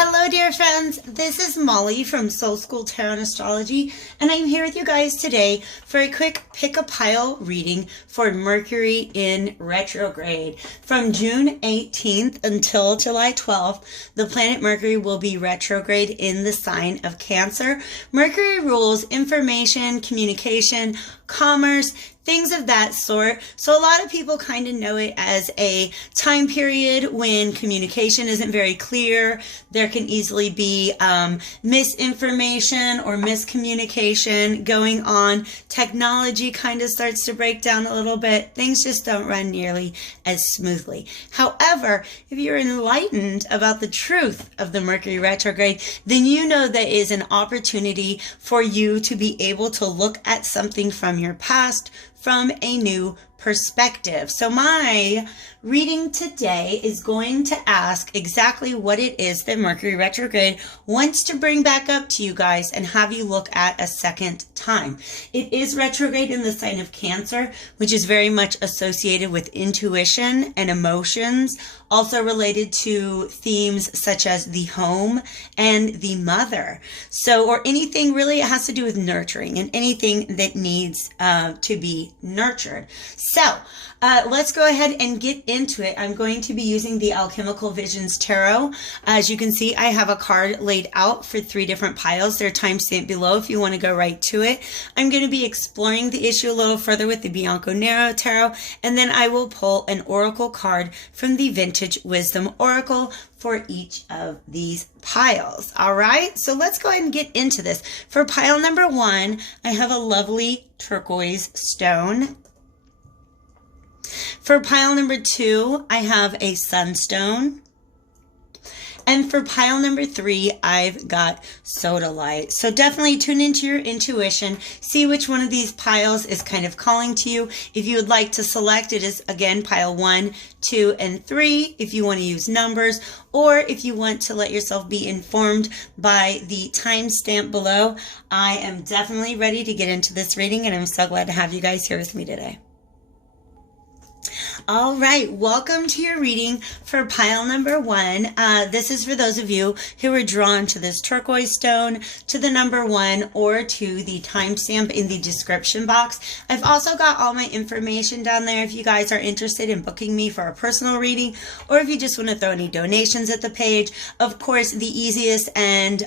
Hello, dear friends. This is Molly from Soul School Tarot and Astrology, and I'm here with you guys today for a quick pick-a-pile reading for Mercury in retrograde. From June 18th until July 12th, the planet Mercury will be retrograde in the sign of Cancer. Mercury rules information, communication, commerce, things of that sort. So a lot of people kind of know it as a time period when communication isn't very clear. There can easily be misinformation or miscommunication going on. Technology kind of starts to break down a little bit. Things just don't run nearly as smoothly. However, if you're enlightened about the truth of the Mercury retrograde, then you know there is an opportunity for you to be able to look at something from your past from a new perspective. So my reading today is going to ask exactly what it is that Mercury retrograde wants to bring back up to you guys and have you look at a second time. It is retrograde in the sign of Cancer, which is very much associated with intuition and emotions, also related to themes such as the home and the mother. So, or anything really, it has to do with nurturing and anything that needs to be nurtured. So, let's go ahead and get into it. I'm going to be using the Alchemical Visions Tarot. As you can see, I have a card laid out for 3 different piles. They're timestamped below if you want to go right to it. I'm going to be exploring the issue a little further with the Bianco Nero Tarot, and then I will pull an oracle card from the Vintage Wisdom Oracle for each of these piles. All right, so let's go ahead and get into this. For pile number 1, I have a lovely turquoise stone. For pile number 2, I have a sunstone. And for pile number 3, I've got Sodalite. So definitely tune into your intuition. See which one of these piles is kind of calling to you. If you would like to select, it is again pile 1, 2, and 3 if you want to use numbers, or if you want to let yourself be informed by the timestamp below. I am definitely ready to get into this reading, and I'm so glad to have you guys here with me today. All right, welcome to your reading for pile number 1. This is for those of you who are drawn to this turquoise stone, to the number 1, or to the timestamp in the description box. I've also got all my information down there if you guys are interested in booking me for a personal reading, or if you just want to throw any donations at the page. Of course, the easiest and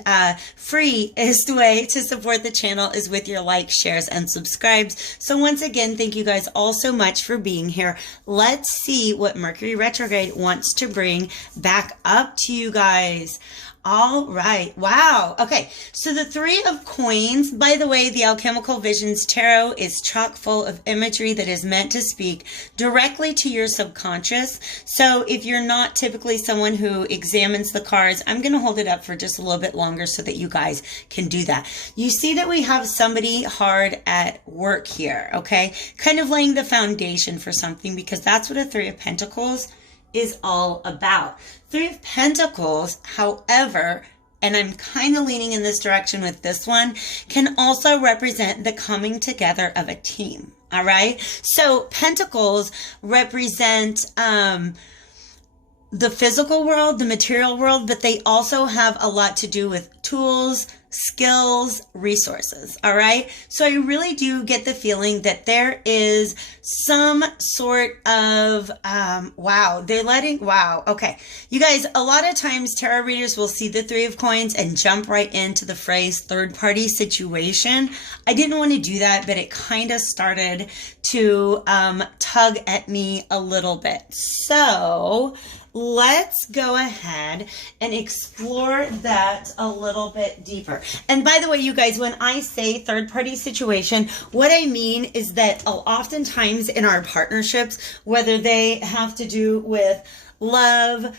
freest way to support the channel is with your likes, shares, and subscribes. So once again, thank you guys all so much for being here. Let's see what Mercury retrograde wants to bring back up to you guys. All right. Wow. Okay. So the 3 of coins, by the way, the Alchemical Visions Tarot is chock full of imagery that is meant to speak directly to your subconscious. So if you're not typically someone who examines the cards, I'm going to hold it up for just a little bit longer so that you guys can do that. You see that we have somebody hard at work here. Okay. Kind of laying the foundation for something, because that's what a 3 of Pentacles is all about. 3 of Pentacles, however, and I'm kind of leaning in this direction with this one, can also represent the coming together of a team. All right. So Pentacles represent the physical world, the material world, but they also have a lot to do with tools, skills, resources. All right. So I really do get the feeling that there is some sort of, wow. Okay. You guys, a lot of times tarot readers will see the 3 of coins and jump right into the phrase third party situation. I didn't want to do that, but it kind of started to tug at me a little bit. So let's go ahead and explore that a little bit deeper. And by the way, you guys, when I say third-party situation, what I mean is that oftentimes in our partnerships, whether they have to do with love,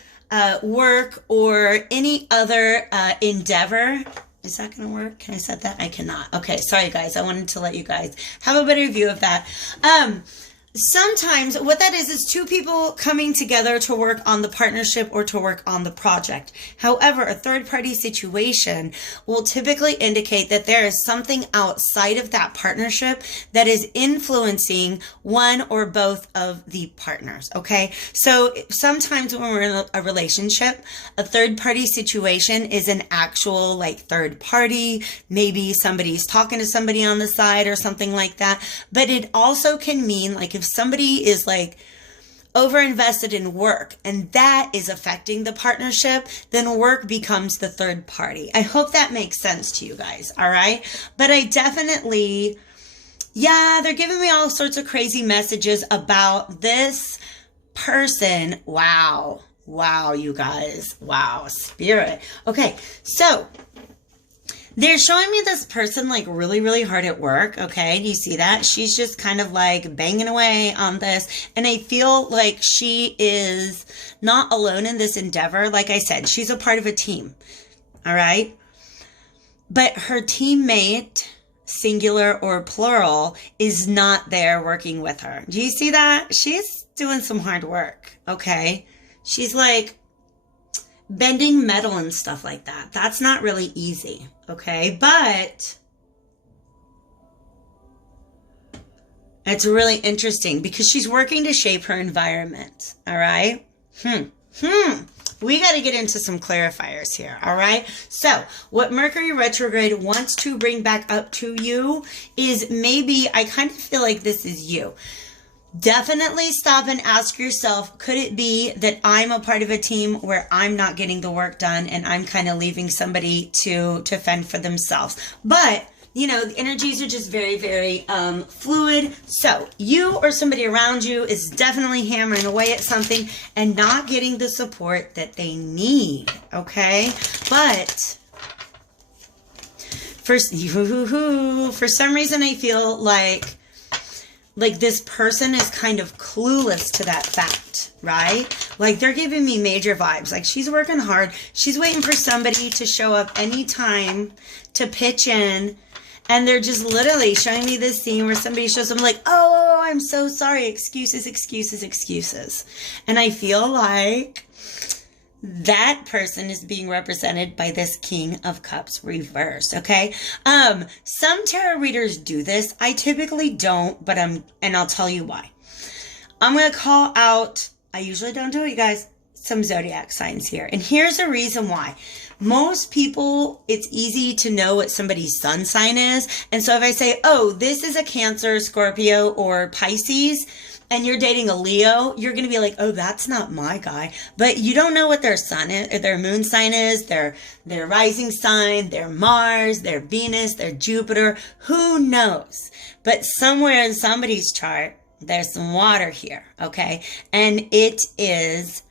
work, or any other endeavor. Is that going to work? Can I set that? I cannot. Okay, sorry guys. I wanted to let you guys have a better view of that. sometimes what that is two people coming together to work on the partnership or to work on the project. However, a third party situation will typically indicate that there is something outside of that partnership that is influencing one or both of the partners. Okay. So sometimes when we're in a relationship, a third party situation is an actual like third party. Maybe somebody's talking to somebody on the side or something like that. But it also can mean like if somebody is like overinvested in work and that is affecting the partnership, then work becomes the third party. I hope that makes sense to you guys. All right. But I definitely, yeah, they're giving me all sorts of crazy messages about this person. Wow. Wow, you guys. Wow. Spirit. Okay. So they're showing me this person like really, really hard at work. Okay. Do you see that? She's just kind of like banging away on this. And I feel like she is not alone in this endeavor. Like I said, she's a part of a team. All right. But her teammate, singular or plural, is not there working with her. Do you see that? She's doing some hard work. Okay. She's like bending metal and stuff like that. That's not really easy. Okay, but it's really interesting because she's working to shape her environment. All right. We got to get into some clarifiers here. All right. So what Mercury retrograde wants to bring back up to you is maybe I kind of feel like this is you. Definitely stop and ask yourself, could it be that I'm a part of a team where I'm not getting the work done and I'm kind of leaving somebody to fend for themselves? But, you know, the energies are just very, very fluid. So you or somebody around you is definitely hammering away at something and not getting the support that they need. Okay. But for some reason, I feel like this person is kind of clueless to that fact, right? Like they're giving me major vibes. Like she's working hard. She's waiting for somebody to show up anytime to pitch in. And they're just literally showing me this scene where somebody shows them like, oh, I'm so sorry. Excuses, excuses, excuses. And I feel like that person is being represented by this King of Cups reverse. Okay. Some tarot readers do this. I typically don't, but and I'll tell you why. I'm going to call out, I usually don't do it, you guys, some zodiac signs here. And here's a reason why. Most people, it's easy to know what somebody's sun sign is. And so if I say, oh, this is a Cancer, Scorpio, or Pisces, and you're dating a Leo, you're going to be like, oh, that's not my guy. But you don't know what their sun is, or their moon sign is, their rising sign, their Mars, their Venus, their Jupiter. Who knows? But somewhere in somebody's chart, there's some water here, okay? And it is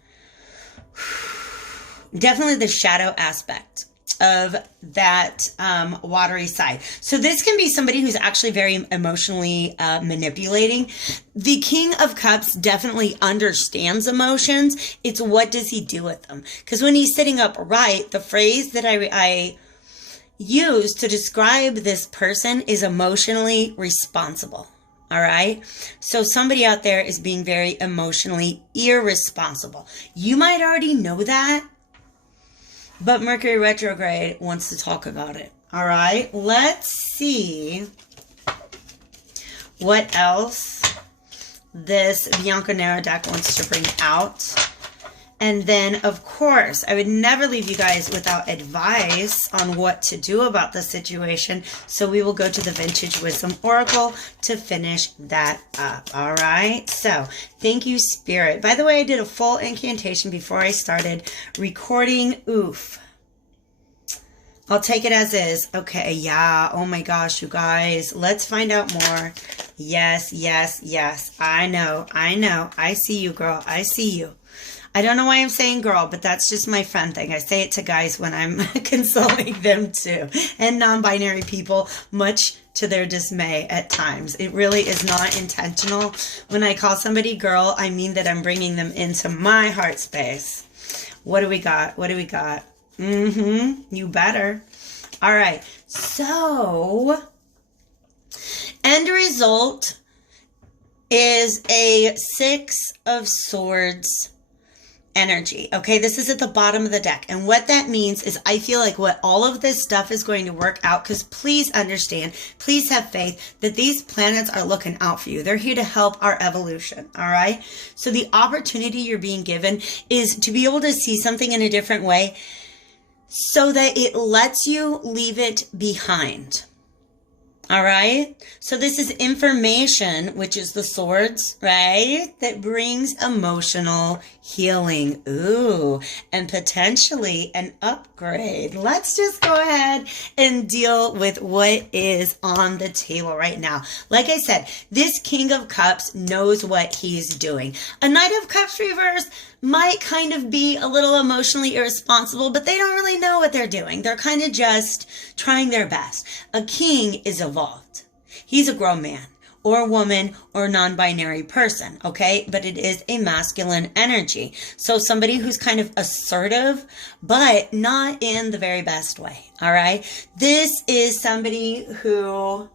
definitely the shadow aspect of that watery side. So this can be somebody who's actually very emotionally manipulating. The King of Cups definitely understands emotions. It's what does he do with them? Because when he's sitting upright, the phrase that I use to describe this person is emotionally responsible. All right. So somebody out there is being very emotionally irresponsible. You might already know that, but Mercury retrograde wants to talk about it. All right. Let's see what else this Bianca Nero deck wants to bring out. And then, of course, I would never leave you guys without advice on what to do about the situation. So we will go to the Vintage Wisdom Oracle to finish that up. All right. So thank you, Spirit. By the way, I did a full incantation before I started recording. Oof. I'll take it as is. Okay. Yeah. Oh my gosh, you guys. Let's find out more. Yes, yes, yes. I know. I know. I see you, girl. I see you. I don't know why I'm saying girl, but that's just my friend thing. I say it to guys when I'm consoling them too. And non-binary people, much to their dismay at times. It really is not intentional. When I call somebody girl, I mean that I'm bringing them into my heart space. What do we got? What do we got? You better. All right. So, end result is a Six of Swords energy. Okay, this is at the bottom of the deck. And what that means is I feel like what all of this stuff is going to work out, because please understand, please have faith that these planets are looking out for you. They're here to help our evolution. All right. So the opportunity you're being given is to be able to see something in a different way so that it lets you leave it behind. All right. So this is information, which is the swords, right? That brings emotional healing. Ooh, and potentially an upgrade. Let's just go ahead and deal with what is on the table right now. Like I said, this King of Cups knows what he's doing. A Knight of Cups reverse might kind of be a little emotionally irresponsible, but they don't really know what they're doing. They're kind of just trying their best. A king is evolved. He's a grown man or woman or non-binary person, okay? But it is a masculine energy. So somebody who's kind of assertive, but not in the very best way, all right? This is somebody who...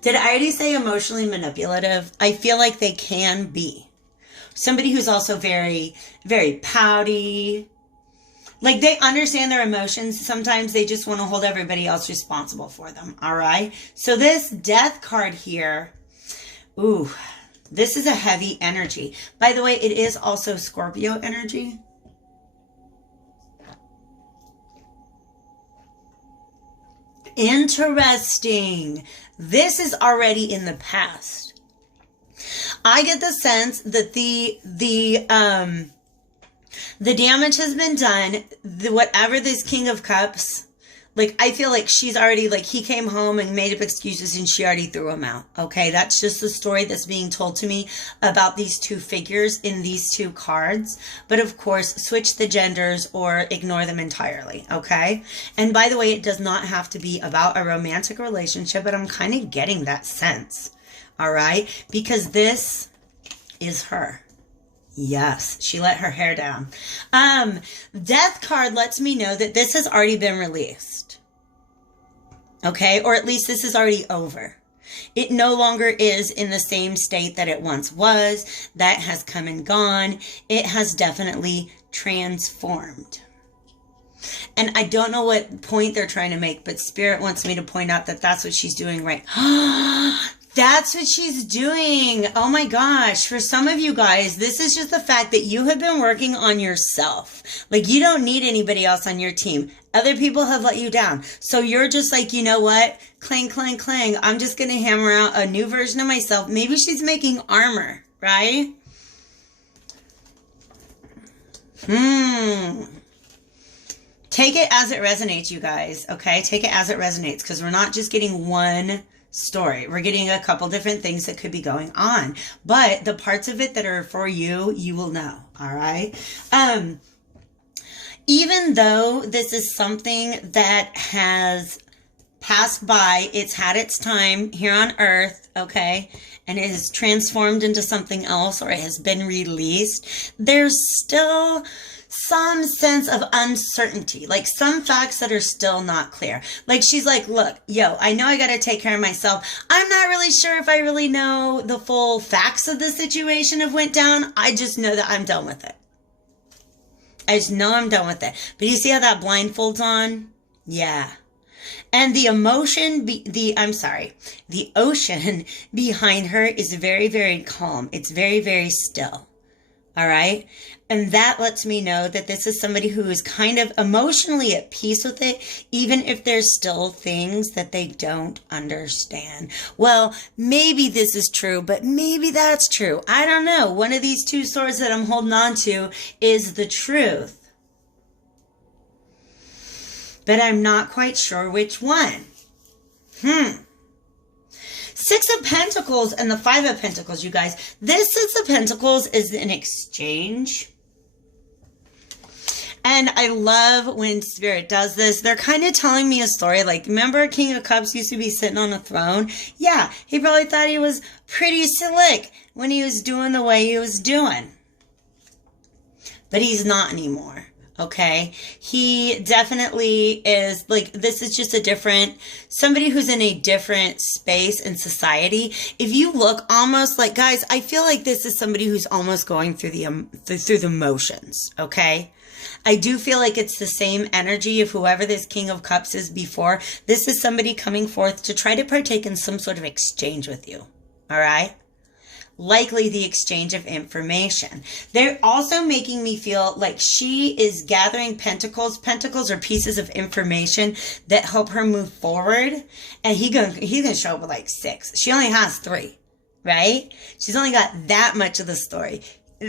Did I already say emotionally manipulative? I feel like they can be. Somebody who's also very, very pouty. Like they understand their emotions. Sometimes they just want to hold everybody else responsible for them. All right. So this Death card here. Ooh, this is a heavy energy. By the way, it is also Scorpio energy. Interesting. This is already in the past. I get the sense that the damage has been done. Whatever this King of Cups, like I feel like she's already, like he came home and made up excuses and she already threw him out. Okay, that's just the story that's being told to me about these two figures in these two cards. But of course, switch the genders or ignore them entirely. Okay, and by the way, it does not have to be about a romantic relationship, but I'm kind of getting that sense. All right, because this is her. Yes, she let her hair down. Death card lets me know that this has already been released. Okay, or at least this is already over. It no longer is in the same state that it once was. That has come and gone. It has definitely transformed. And I don't know what point they're trying to make, but Spirit wants me to point out that that's what she's doing right. That's what she's doing. Oh my gosh. For some of you guys, this is just the fact that you have been working on yourself. Like you don't need anybody else on your team. Other people have let you down. So you're just like, you know what? Clang, clang, clang. I'm just going to hammer out a new version of myself. Maybe she's making armor, right? Take it as it resonates, you guys. Okay? Take it as it resonates, because we're not just getting one story. We're getting a couple different things that could be going on, but the parts of it that are for you, you will know. All right. Even though this is something that has passed by, it's had its time here on Earth. Okay. And it has transformed into something else, or it has been released. There's still some sense of uncertainty, like some facts that are still not clear. Like she's like, look, yo, I know I got to take care of myself. I'm not really sure if I really know the full facts of the situation have went down. I just know that I'm done with it. I just know I'm done with it. But you see how that blindfold's on? Yeah. And the emotion, the ocean behind her is very, very calm. It's very, very still. All right. And that lets me know that this is somebody who is kind of emotionally at peace with it, even if there's still things that they don't understand. Well, maybe this is true, but maybe that's true. I don't know. One of these two swords that I'm holding on to is the truth. But I'm not quite sure which one. Six of Pentacles and the Five of Pentacles, you guys. This Six of Pentacles is an exchange. And I love when Spirit does this. They're kind of telling me a story. Like, remember King of Cups used to be sitting on a throne? Yeah, he probably thought he was pretty slick when he was doing the way he was doing. But he's not anymore. Okay. He definitely is like, this is just a different, somebody who's in a different space in society. If you look almost like, guys, I feel like this is somebody who's almost going through the motions. Okay. I do feel like it's the same energy of whoever this King of Cups is before. This is somebody coming forth to try to partake in some sort of exchange with you. All right. Likely the exchange of information. They're also making me feel like she is gathering pentacles. Pentacles are pieces of information that help her move forward. And he's gonna show up with like 6. She only has 3, right? She's only got that much of the story.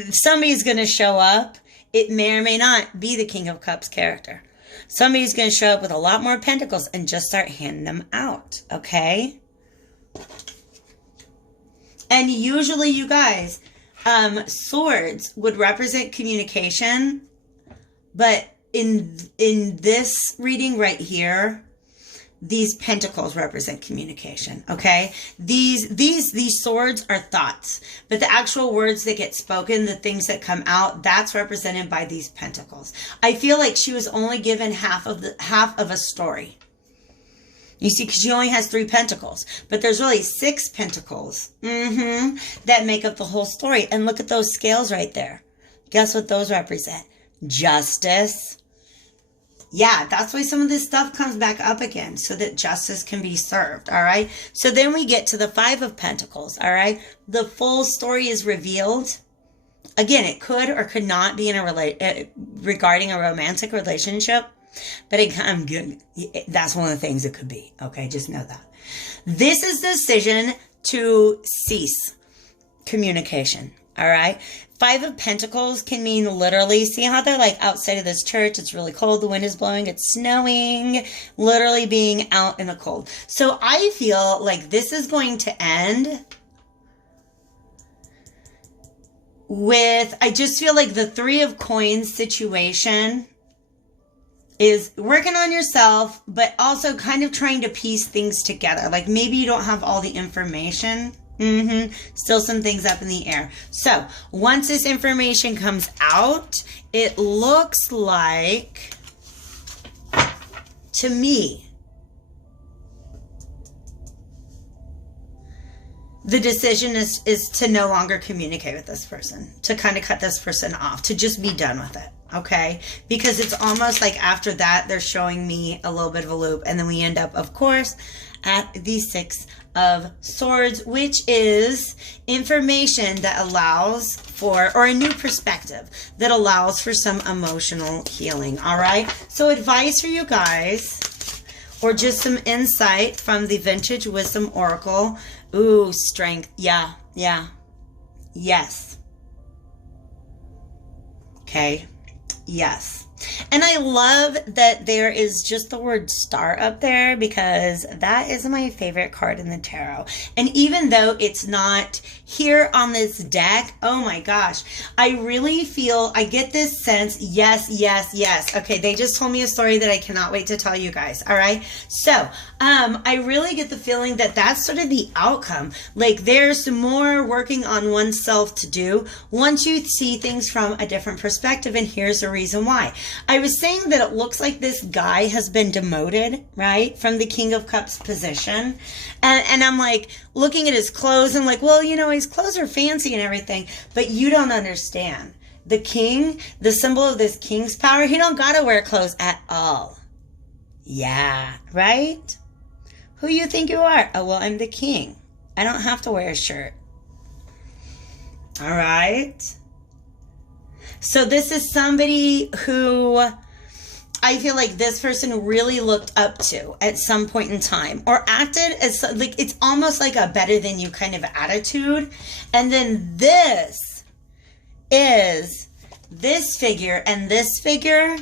Somebody's gonna show up. It may or may not be the King of Cups character. Somebody's gonna show up with a lot more pentacles and just start handing them out, okay? And usually, you guys, swords would represent communication, but in this reading right here, these pentacles represent communication. Okay, these swords are thoughts, but the actual words that get spoken, the things that come out, that's represented by these pentacles. I feel like she was only given half of a story. You see, because she only has 3 pentacles, but there's really 6 pentacles that make up the whole story. And look at those scales right there. Guess what those represent? Justice. Yeah, that's why some of this stuff comes back up again, so that justice can be served, all right? So then we get to the 5 of Pentacles, all right? The full story is revealed. Again, it could or could not be in regarding a romantic relationship. But I'm good. That's one of the things it could be. Okay, just know that. This is the decision to cease communication. All right. 5 of Pentacles can mean literally, see how they're like outside of this church. It's really cold. The wind is blowing. It's snowing. Literally being out in the cold. So I feel like this is going to end with, I just feel like the 3 of Coins situation is working on yourself, but also kind of trying to piece things together. Like maybe you don't have all the information. Still some things up in the air. So once this information comes out, it looks like, to me, the decision is to no longer communicate with this person, to kind of cut this person off, to just be done with it. Okay, because it's almost like after that, they're showing me a little bit of a loop. And then we end up, of course, at the 6 of Swords, which is information that allows for, or a new perspective that allows for some emotional healing. All right. So advice for you guys, or just some insight from the Vintage Wisdom Oracle. Ooh, strength. Yeah. Yes. Okay. Yes. And I love that there is just the word star up there, because that is my favorite card in the tarot. And even though it's not here on this deck, oh my gosh, I really feel, I get this sense, yes. Okay, they just told me a story that I cannot wait to tell you guys, all right? So, I really get the feeling that that's sort of the outcome. Like there's more working on oneself to do once you see things from a different perspective, and here's the reason why. I was saying that it looks like this guy has been demoted, right, from the King of Cups position. And I'm like looking at his clothes and like, well, you know, his clothes are fancy and everything, but you don't understand. The king, the symbol of this king's power, he don't gotta wear clothes at all. Yeah, right? Who you think you are? Oh, well, I'm the king. I don't have to wear a shirt. All right. So this is somebody who I feel like this person really looked up to at some point in time, or acted as like, it's almost like a better than you kind of attitude. And then this is this figure and this figure.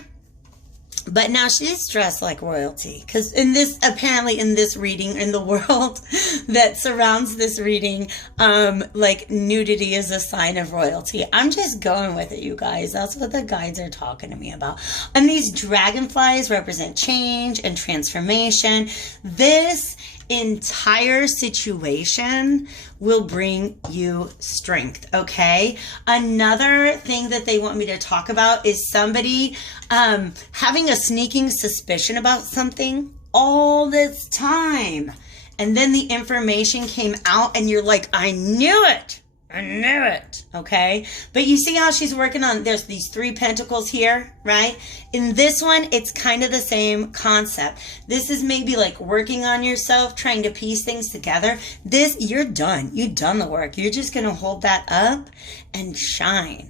But now she's dressed like royalty, because in this, apparently in this reading, in the world that surrounds this reading, like nudity is a sign of royalty. I'm just going with it, you guys. That's what the guides are talking to me about. And these dragonflies represent change and transformation. This entire situation will bring you strength, okay? Another thing that they want me to talk about is somebody having a sneaking suspicion about something all this time. And then the information came out and you're like, I knew it. I knew it. Okay. But you see how she's working on, there's these 3 pentacles here, right? In this one, it's kind of the same concept. This is maybe like working on yourself, trying to piece things together. This, you're done. You've done the work. You're just going to hold that up and shine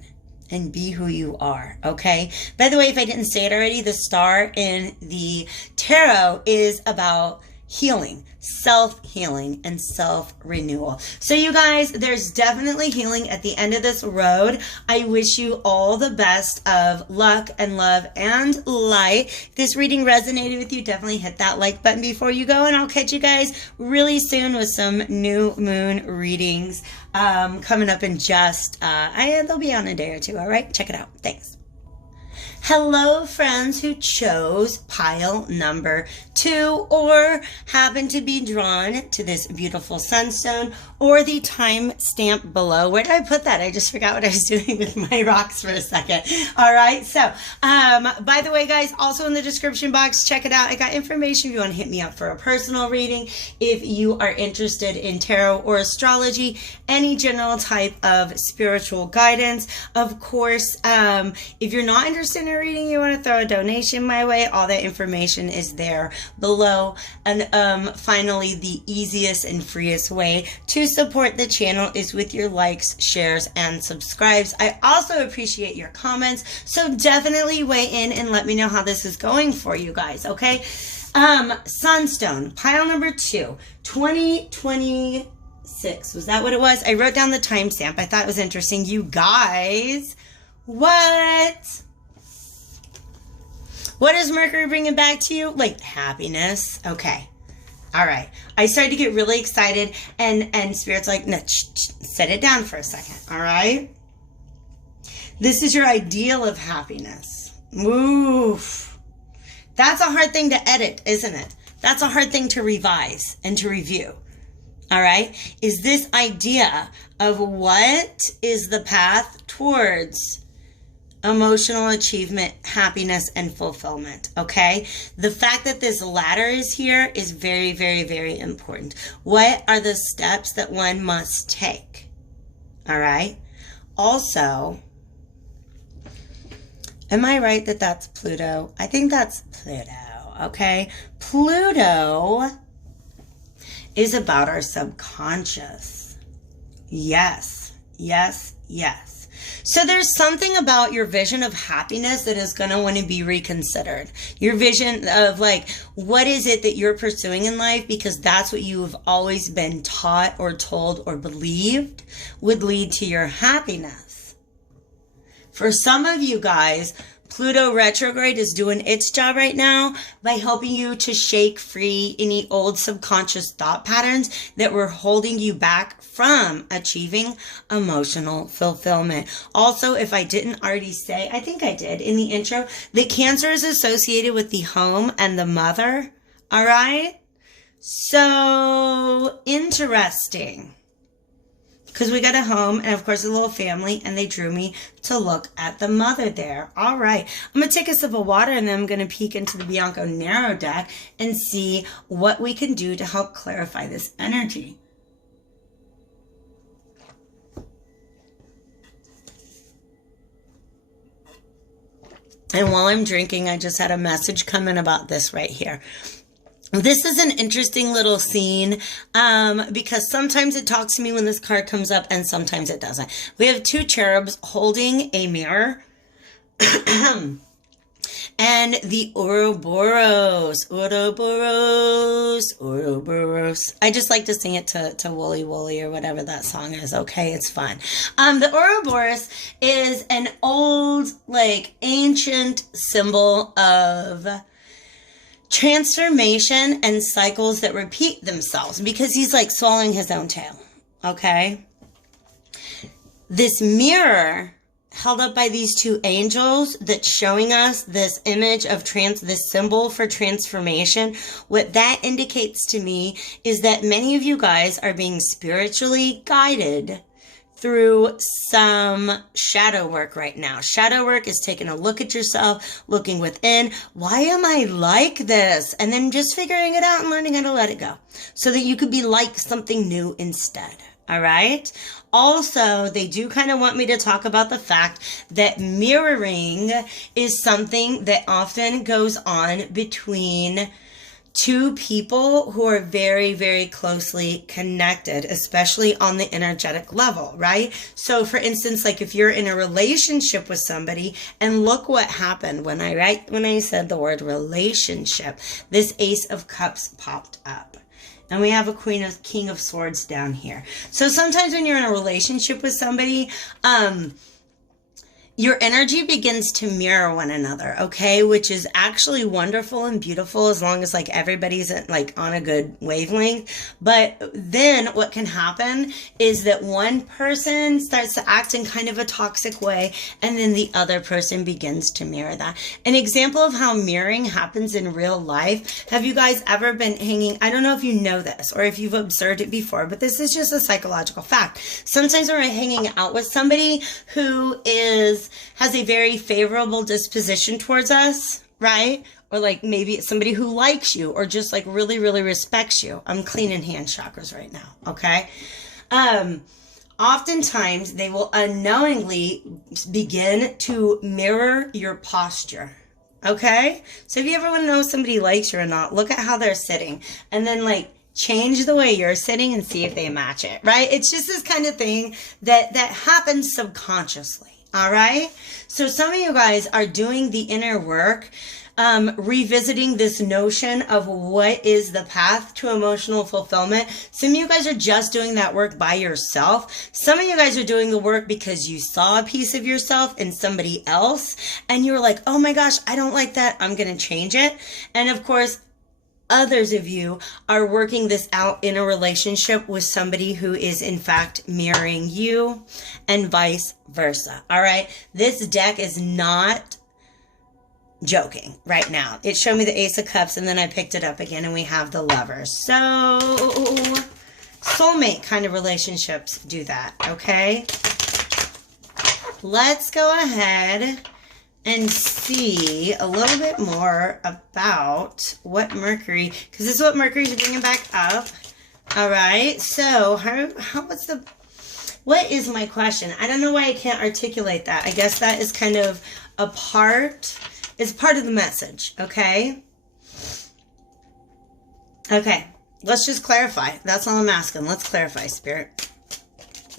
and be who you are. Okay. By the way, if I didn't say it already, the star in the tarot is about healing, self-healing, and self-renewal. So you guys, there's definitely healing at the end of this road. I wish you all the best of luck and love and light. If this reading resonated with you, definitely hit that like button before you go, and I'll catch you guys really soon with some new moon readings coming up in just, they'll be on a day or two. All right, check it out. Thanks. Hello, friends who chose pile number 2 or happen to be drawn to this beautiful sunstone or the time stamp below. Where did I put that? I just forgot what I was doing with my rocks for a second. All right. So, by the way, guys, also in the description box, check it out. I got information if you want to hit me up for a personal reading. If you are interested in tarot or astrology, any general type of spiritual guidance. Of course, if you're not interested in a reading, you want to throw a donation my way, all that information is there below. And finally, the easiest and freest way to support the channel is with your likes, shares, and subscribes. I also appreciate your comments, so definitely weigh in and let me know how this is going for you guys, okay? Sunstone, pile number 2, 2026. Was that what it was? I wrote down the timestamp. I thought it was interesting. You guys, what is Mercury bringing back to you? Like happiness. Okay. All right. I started to get really excited and Spirit's like, no, set it down for a second. All right. This is your ideal of happiness. Oof. That's a hard thing to edit, isn't it? That's a hard thing to revise and to review. All right. Is this idea of what is the path towards emotional achievement, happiness, and fulfillment, okay? The fact that this ladder is here is very, very, very important. What are the steps that one must take, all right? Also, am I right that that's Pluto? I think that's Pluto, okay? Pluto is about our subconscious. Yes, yes, yes. So there's something about your vision of happiness that is going to want to be reconsidered. Your vision of like, what is it that you're pursuing in life? Because that's what you have always been taught or told or believed would lead to your happiness. For some of you guys, Pluto retrograde is doing its job right now by helping you to shake free any old subconscious thought patterns that were holding you back from achieving emotional fulfillment. Also, if I didn't already say, I think I did in the intro, that Cancer is associated with the home and the mother. All right. So interesting. Because we got a home and, of course, a little family, and they drew me to look at the mother there. All right. I'm going to take a sip of water, and then I'm going to peek into the Bianco Narrow deck and see what we can do to help clarify this energy. And while I'm drinking, I just had a message come in about this right here. This is an interesting little scene because sometimes it talks to me when this card comes up and sometimes it doesn't. We have 2 cherubs holding a mirror and the Ouroboros. I just like to sing it to Wooly Wooly or whatever that song is. Okay, it's fun. The Ouroboros is an old, like, ancient symbol of transformation and cycles that repeat themselves because he's like swallowing his own tail. Okay. This mirror held up by these two angels that's showing us this image of this symbol for transformation. What that indicates to me is that many of you guys are being spiritually guided through some shadow work right now. Shadow work is taking a look at yourself, looking within. Why am I like this? And then just figuring it out and learning how to let it go so that you could be like something new instead. All right. Also, they do kind of want me to talk about the fact that mirroring is something that often goes on between two people who are very, very closely connected, especially on the energetic level, right? So for instance, like if you're in a relationship with somebody, and look what happened when I said the word relationship, this Ace of Cups popped up. And we have a King of Swords down here. So sometimes when you're in a relationship with somebody, your energy begins to mirror one another, okay? Which is actually wonderful and beautiful as long as like everybody's like on a good wavelength. But then what can happen is that one person starts to act in kind of a toxic way, and then the other person begins to mirror that. An example of how mirroring happens in real life. Have you guys ever been hanging? I don't know if you know this or if you've observed it before, but this is just a psychological fact. Sometimes when we're hanging out with somebody who has a very favorable disposition towards us, right? Or like maybe it's somebody who likes you or just like really, really respects you. I'm cleaning hand chakras right now, okay? Oftentimes they will unknowingly begin to mirror your posture, okay? So if you ever want to know if somebody likes you or not, look at how they're sitting and then like change the way you're sitting and see if they match it, right? It's just this kind of thing that happens subconsciously. All right. So some of you guys are doing the inner work, revisiting this notion of what is the path to emotional fulfillment. Some of you guys are just doing that work by yourself. Some of you guys are doing the work because you saw a piece of yourself in somebody else and you were like, oh my gosh, I don't like that. I'm going to change it. And of course, others of you are working this out in a relationship with somebody who is in fact mirroring you and vice versa. All right. This deck is not joking right now. It showed me the Ace of Cups and then I picked it up again and we have the Lovers. So soulmate kind of relationships do that. Okay. Let's go ahead and see a little bit more about what Mercury, because this is what Mercury's bringing back up. All right. So what is my question? I don't know why I can't articulate that. I guess that is kind of it's part of the message. Okay. Okay. Let's just clarify. That's all I'm asking. Let's clarify, Spirit.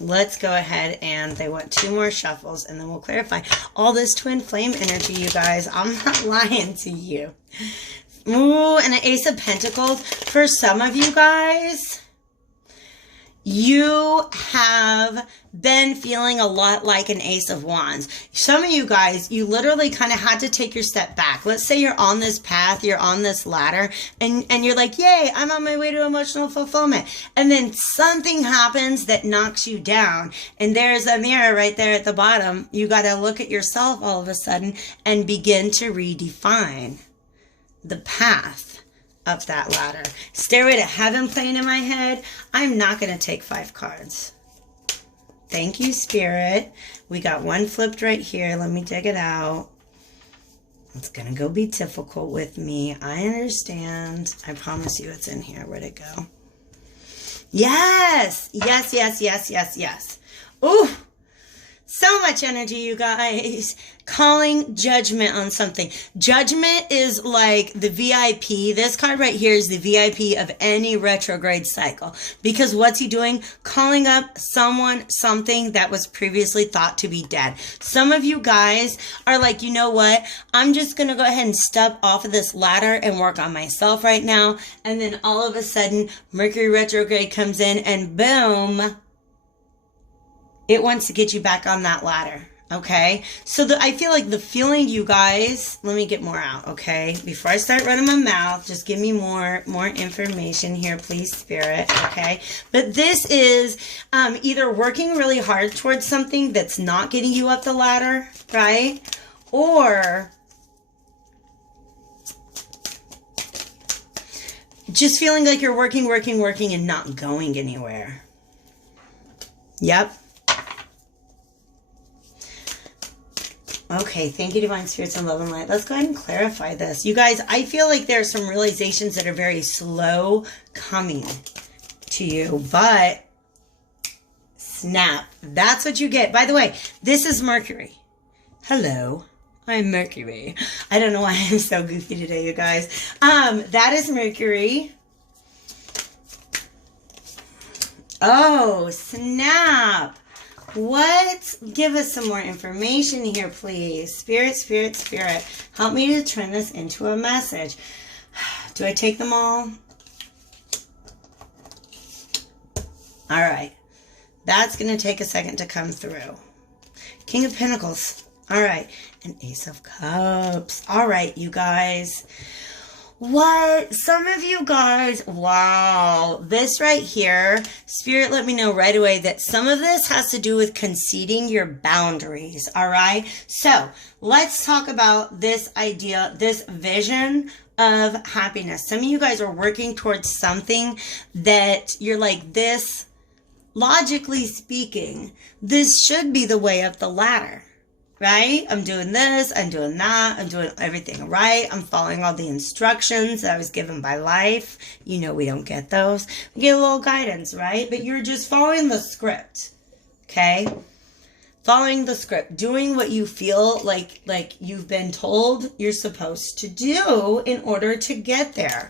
Let's go ahead and they want 2 more shuffles and then we'll clarify all this twin flame energy, you guys. I'm not lying to you. Ooh, and an Ace of Pentacles. For some of you guys, you have been feeling a lot like an Ace of Wands. Some of you guys, you literally kind of had to take your step back. Let's say you're on this path, you're on this ladder, and you're like, yay, I'm on my way to emotional fulfillment. And then something happens that knocks you down. And there's a mirror right there at the bottom. You got to look at yourself all of a sudden and begin to redefine the path up that ladder. Stairway to Heaven playing in my head. I'm not going to take 5 cards. Thank you, Spirit. We got one flipped right here. Let me dig it out. It's going to go be difficult with me. I understand. I promise you it's in here. Where'd it go? Yes. Yes, yes, yes, yes, yes. Ooh. So much energy, you guys. Calling judgment on something. Judgment is like the VIP. This card right here is the VIP of any retrograde cycle. Because what's he doing? Calling up someone, something that was previously thought to be dead. Some of you guys are like, you know what? I'm just going to go ahead and step off of this ladder and work on myself right now. And then all of a sudden, Mercury retrograde comes in and boom, it wants to get you back on that ladder. Okay, so I feel like the feeling, you guys, let me get more out, okay? Before I start running my mouth, just give me more information here, please, Spirit, okay? But this is either working really hard towards something that's not getting you up the ladder, right? Or just feeling like you're working and not going anywhere. Yep. Okay, thank you, Divine Spirits and Love and Light. Let's go ahead and clarify this. You guys, I feel like there are some realizations that are very slow coming to you, but snap. That's what you get. By the way, this is Mercury. Hello, I'm Mercury. I don't know why I'm so goofy today, you guys. That is Mercury. Oh, snap. What? Give us some more information here, please. Spirit, Spirit, Spirit. Help me to turn this into a message. Do I take them all? All right. That's going to take a second to come through. King of Pentacles. All right. And Ace of Cups. All right, you guys. What? Some of you guys, wow, this right here, Spirit let me know right away that some of this has to do with conceding your boundaries, all right? So let's talk about this idea, this vision of happiness. Some of you guys are working towards something that you're like, this, logically speaking, this should be the way up the ladder. Right? I'm doing this, I'm doing that, I'm doing everything right. I'm following all the instructions that I was given by life. You know we don't get those. We get a little guidance, right? But you're just following the script, okay? Following the script, doing what you feel like you've been told you're supposed to do in order to get there.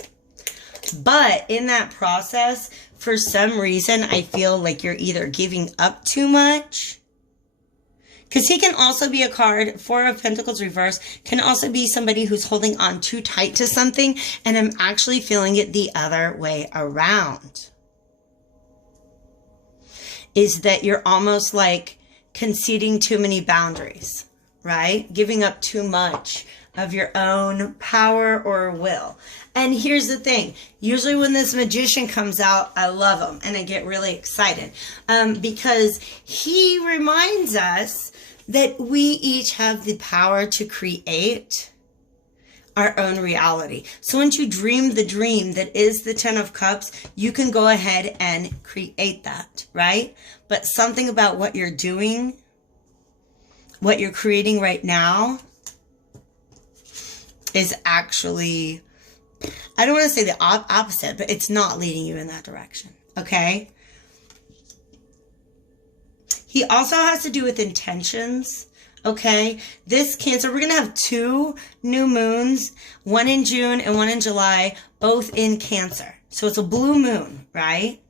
But in that process, for some reason, I feel like you're either giving up too much. Because he can also be a card, Four of Pentacles reverse, can also be somebody who's holding on too tight to something, and I'm actually feeling it the other way around. Is that you're almost like conceding too many boundaries, right? Giving up too much of your own power or will. And here's the thing. Usually when this Magician comes out, I love him and I get really excited because he reminds us that we each have the power to create our own reality. So once you dream the dream that is the Ten of Cups, you can go ahead and create that, right? But something about what you're doing, what you're creating right now is actually, I don't want to say the opposite, but it's not leading you in that direction, okay? He also has to do with intentions, okay? This Cancer, we're going to have 2 new moons, one in June and one in July, both in Cancer. So it's a blue moon, right?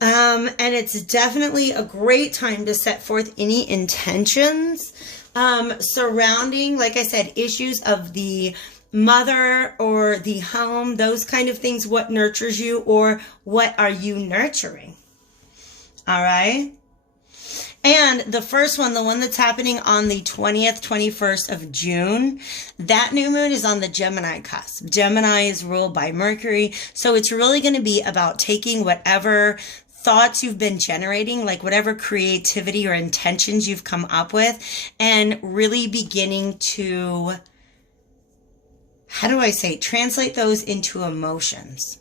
And it's definitely a great time to set forth any intentions surrounding, like I said, issues of the mother or the home, those kind of things. What nurtures you, or what are you nurturing? All right? And the first one, the one that's happening on the 20th, 21st of June, that new moon is on the Gemini cusp. Gemini is ruled by Mercury. So it's really going to be about taking whatever thoughts you've been generating, like whatever creativity or intentions you've come up with, and really beginning to, how do I say, translate those into emotions.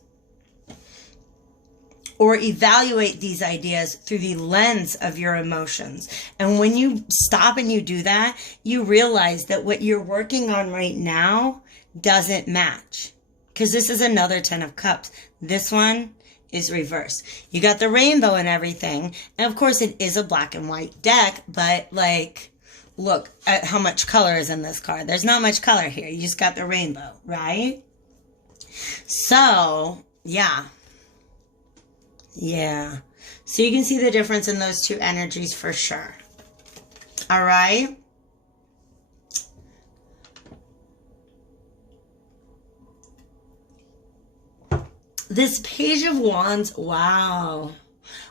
Or evaluate these ideas through the lens of your emotions. And when you stop and you do that, you realize that what you're working on right now doesn't match. Because this is another Ten of Cups. This one is reversed. You got the rainbow and everything. And of course it is a black and white deck, but like, look at how much color is in this card. There's not much color here. You just got the rainbow, right? So, yeah. Yeah. So you can see the difference in those two energies for sure. All right. This Page of Wands. Wow.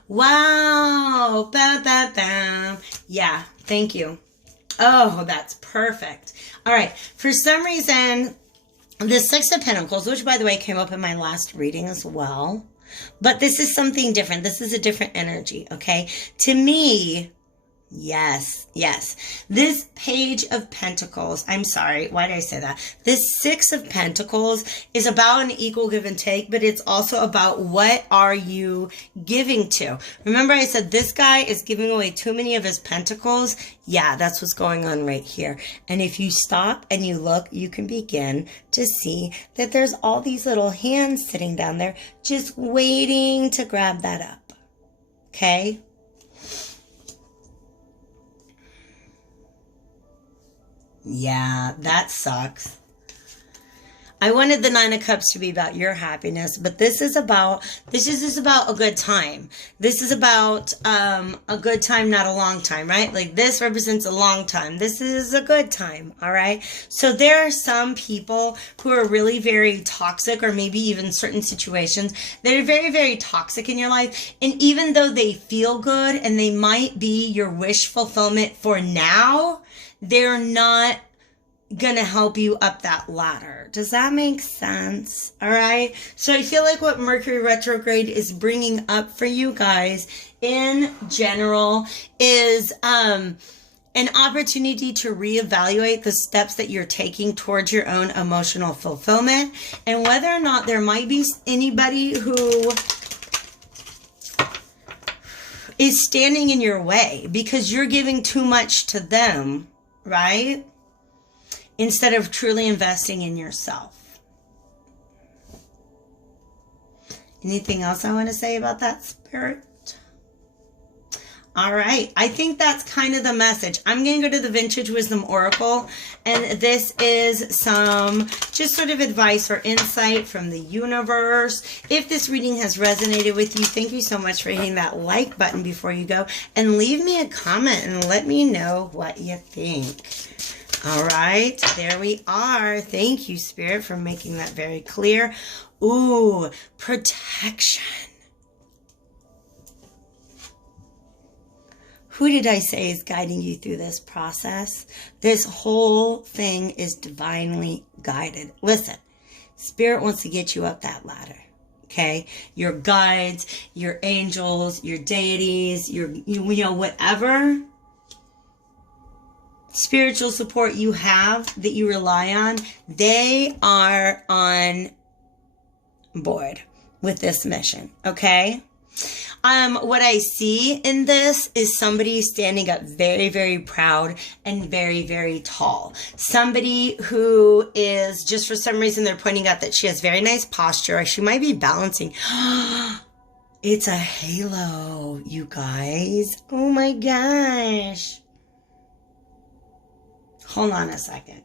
Wow. Bam, bam, bam. Yeah. Thank you. Oh, that's perfect. All right. For some reason, the Six of Pentacles, which by the way came up in my last reading as well, but this is something different. This is a different energy, okay? To me, yes. This Page of Pentacles, I'm sorry, why did I say that? This Six of Pentacles is about an equal give and take, but it's also about what are you giving to. Remember I said this guy is giving away too many of his pentacles? Yeah, that's what's going on right here. And if you stop and you look, you can begin to see that there's all these little hands sitting down there just waiting to grab that up. Okay? Yeah, that sucks. I wanted the Nine of Cups to be about your happiness, but this is just about a good time. This is about a good time, not a long time, right? Like this represents a long time. This is a good time, all right? So there are some people who are really very toxic, or maybe even certain situations that are very, very toxic in your life. And even though they feel good and they might be your wish fulfillment for now, they're not gonna help you up that ladder. Does that make sense? All right. So I feel like what Mercury retrograde is bringing up for you guys in general is an opportunity to reevaluate the steps that you're taking towards your own emotional fulfillment, and whether or not there might be anybody who is standing in your way because you're giving too much to them, right? Instead of truly investing in yourself. Anything else I want to say about that, Spirit? All right. I think that's kind of the message. I'm going to go to the Vintage Wisdom Oracle, and this is some just sort of advice or insight from the universe. If this reading has resonated with you, thank you so much for hitting that like button before you go, and leave me a comment and let me know what you think. All right, there we are. Thank you, Spirit, for making that very clear. Ooh, protection. Who did I say is guiding you through this process? This whole thing is divinely guided. Listen, Spirit wants to get you up that ladder. Okay, your guides, your angels, your deities, whatever spiritual support you have that you rely on, they are on board with this mission, okay? What I see in this is somebody standing up very, very proud and very, very tall. Somebody who is, just for some reason, they're pointing out that she has very nice posture. She might be balancing. It's a halo, you guys. Oh my gosh. Hold on a second.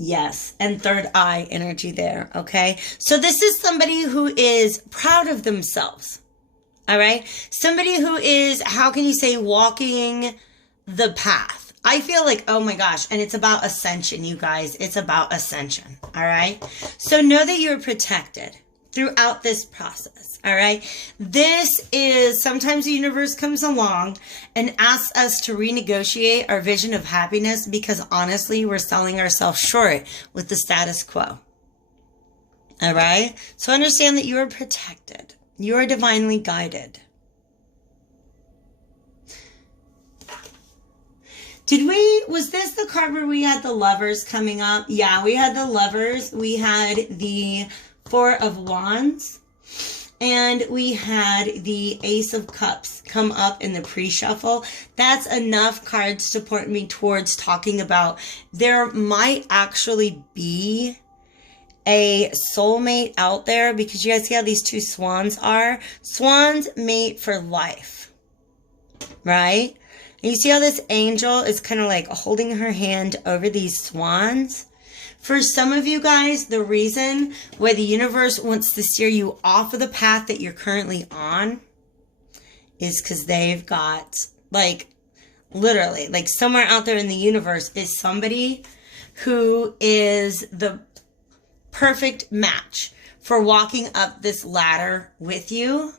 Yes, and third eye energy there, okay? So this is somebody who is proud of themselves, all right? Somebody who is, how can you say, walking the path. I feel like, oh my gosh, and it's about ascension, you guys. It's about ascension, all right? So know that you're protected throughout this process, all right? This is, sometimes the universe comes along and asks us to renegotiate our vision of happiness because honestly, we're selling ourselves short with the status quo, all right? So understand that you are protected. You are divinely guided. Was this the card where we had the Lovers coming up? Yeah, we had the Lovers. We had the Four of Wands, and we had the Ace of Cups come up in the pre-shuffle. That's enough cards to support me towards talking about there might actually be a soulmate out there, because you guys see how these two swans are? Swans mate for life, right? And you see how this angel is kind of like holding her hand over these swans? For some of you guys, the reason why the universe wants to steer you off of the path that you're currently on is because they've got, like, literally, like somewhere out there in the universe is somebody who is the perfect match for walking up this ladder with you.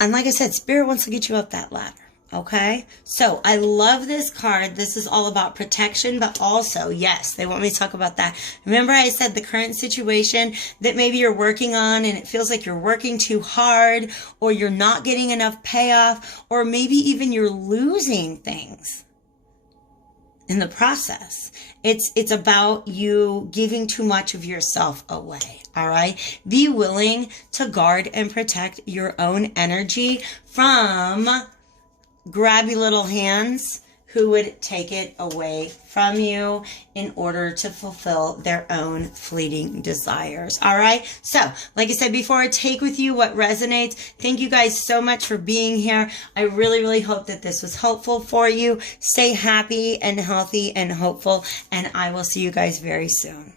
And like I said, Spirit wants to get you up that ladder. Okay, so I love this card. This is all about protection, but also, yes, they want me to talk about that. Remember I said the current situation that maybe you're working on and it feels like you're working too hard, or you're not getting enough payoff, or maybe even you're losing things in the process. It's about you giving too much of yourself away. All right. Be willing to guard and protect your own energy from grabby little hands who would take it away from you in order to fulfill their own fleeting desires. All right. So, like I said before, take with you what resonates. Thank you guys so much for being here. I really, really hope that this was helpful for you. Stay happy and healthy and hopeful, and I will see you guys very soon.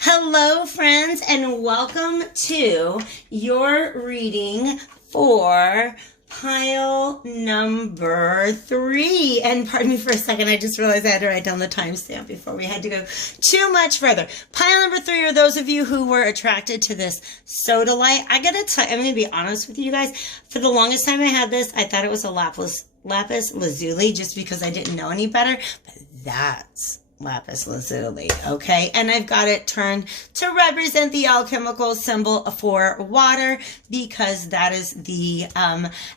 Hello, friends, and welcome to your reading for pile number 3. And pardon me for a second, I just realized I had to write down the timestamp before we had to go too much further. Pile number 3 are those of you who were attracted to this Sodalite. I gotta tell you, I'm gonna be honest with you guys. For the longest time I had this, I thought it was a lapis lazuli just because I didn't know any better. But that's lapis lazuli, okay? And I've got it turned to represent the alchemical symbol for water, because that is the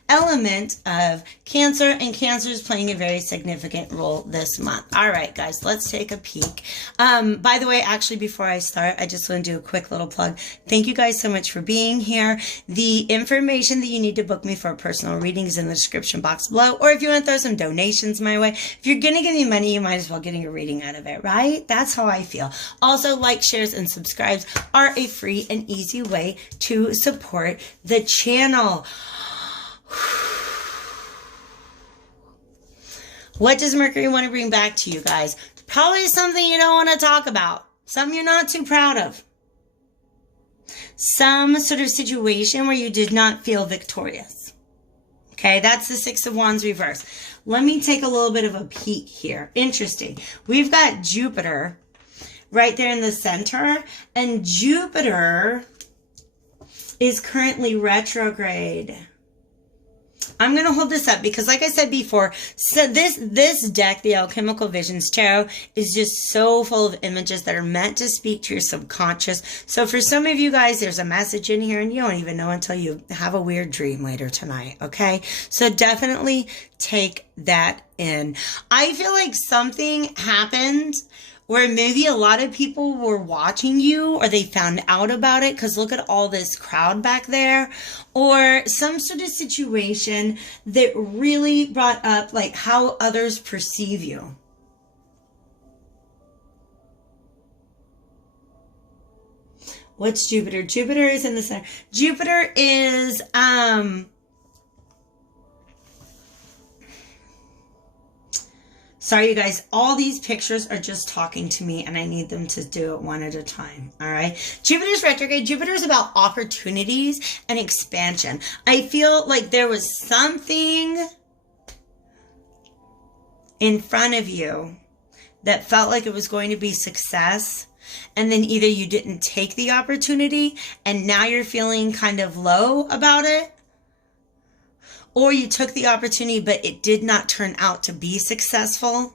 element of Cancer, and Cancer is playing a very significant role this month. All right, guys, let's take a peek. By the way, actually, before I start, I just want to do a quick little plug. Thank you guys so much for being here. The information that you need to book me for a personal reading is in the description box below, or if you want to throw some donations my way, if you're going to give me money, you might as well get a reading out of it, right? That's how I feel. Also, like, shares, and subscribes are a free and easy way to support the channel. What does Mercury want to bring back to you guys? Probably something you don't want to talk about. Something you're not too proud of. Some sort of situation where you did not feel victorious. Okay, that's the Six of Wands reverse. Let me take a little bit of a peek here. Interesting. We've got Jupiter right there in the center, and Jupiter is currently retrograde. I'm going to hold this up because, like I said before, so this deck, the Alchemical Visions Tarot, is just so full of images that are meant to speak to your subconscious. So for some of you guys, there's a message in here and you don't even know until you have a weird dream later tonight, okay? So definitely take that in. I feel like something happened where maybe a lot of people were watching you, or they found out about it, because look at all this crowd back there, or some sort of situation that really brought up like how others perceive you. What's Jupiter? Jupiter is in the center. Jupiter is sorry, you guys, all these pictures are just talking to me and I need them to do it one at a time, all right? Jupiter's retrograde. Jupiter is about opportunities and expansion. I feel like there was something in front of you that felt like it was going to be success, and then either you didn't take the opportunity and now you're feeling kind of low about it, or you took the opportunity, but it did not turn out to be successful.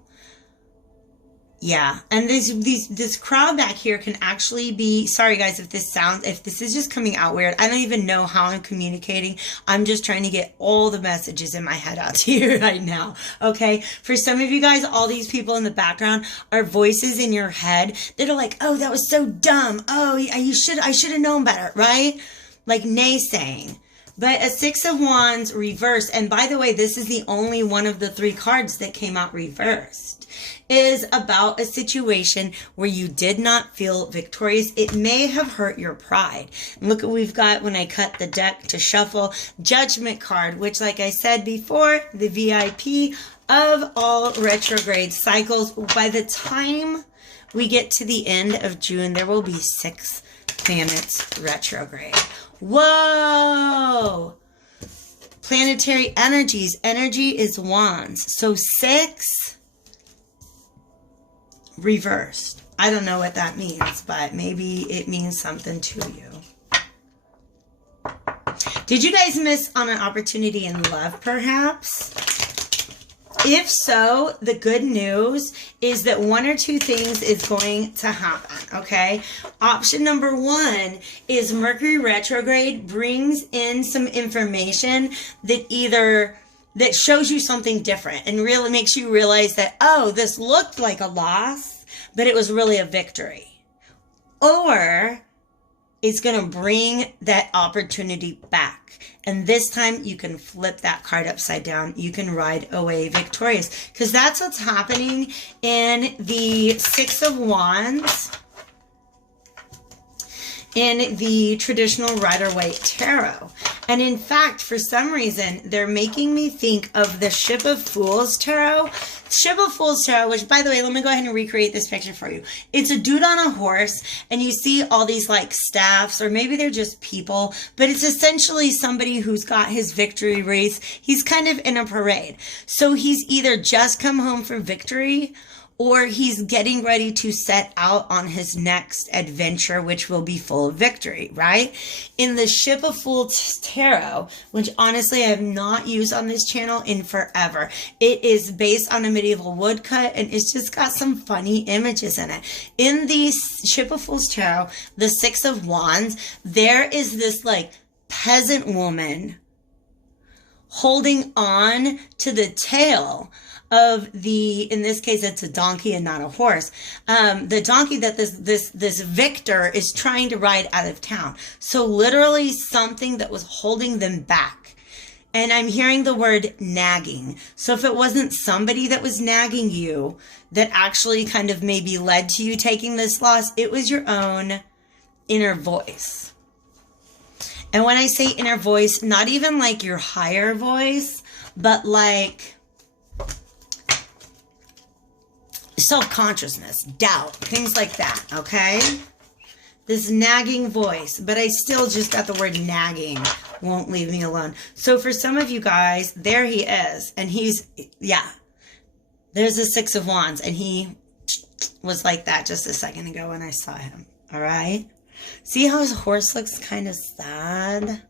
Yeah. And this crowd back here can actually be, sorry guys, if this is just coming out weird. I don't even know how I'm communicating. I'm just trying to get all the messages in my head out to you right now. Okay. For some of you guys, all these people in the background are voices in your head that are like, oh, that was so dumb. Oh, I should have known better. Right? Like naysaying. But a Six of Wands reversed, and by the way, this is the only one of the 3 cards that came out reversed, is about a situation where you did not feel victorious. It may have hurt your pride. And look what we've got when I cut the deck to shuffle. Judgment card, which, like I said before, the VIP of all retrograde cycles. By the time we get to the end of June, there will be 6 planets retrograde. Whoa! Planetary energies. Energy is wands. So 6 reversed. I don't know what that means, but maybe it means something to you. Did you guys miss on an opportunity in love, perhaps? If so, the good news is that one or two things is going to happen, okay? Option number one is Mercury retrograde brings in some information that shows you something different and really makes you realize that, oh, this looked like a loss, but it was really a victory. Or it's going to bring that opportunity back. And this time you can flip that card upside down. You can ride away victorious. Because that's what's happening in the Six of Wands in the traditional Rider-Waite Tarot. And in fact, for some reason, they're making me think of the Ship of Fools Tarot. Ship of Fools Tarot, which, by the way, let me go ahead and recreate this picture for you. It's a dude on a horse, and you see all these, like, staffs, or maybe they're just people, but it's essentially somebody who's got his victory wreath. He's kind of in a parade. So he's either just come home from victory, or he's getting ready to set out on his next adventure, which will be full of victory, right? In the Ship of Fools Tarot, which honestly I have not used on this channel in forever. It is based on a medieval woodcut, and it's just got some funny images in it. In the Ship of Fools Tarot, the Six of Wands, there is this like peasant woman holding on to the tail of in this case, it's a donkey and not a horse. The donkey that this victor is trying to ride out of town. So literally something that was holding them back. And I'm hearing the word nagging. So if it wasn't somebody that was nagging you that actually kind of maybe led to you taking this loss, it was your own inner voice. And when I say inner voice, not even like your higher voice, but like self-consciousness, doubt, things like that, okay? This nagging voice, but I still just got the word nagging, won't leave me alone. So for some of you guys, there he is, and he's, yeah, there's the Six of Wands, and he was like that just a second ago when I saw him, all right? See how his horse looks kind of sad?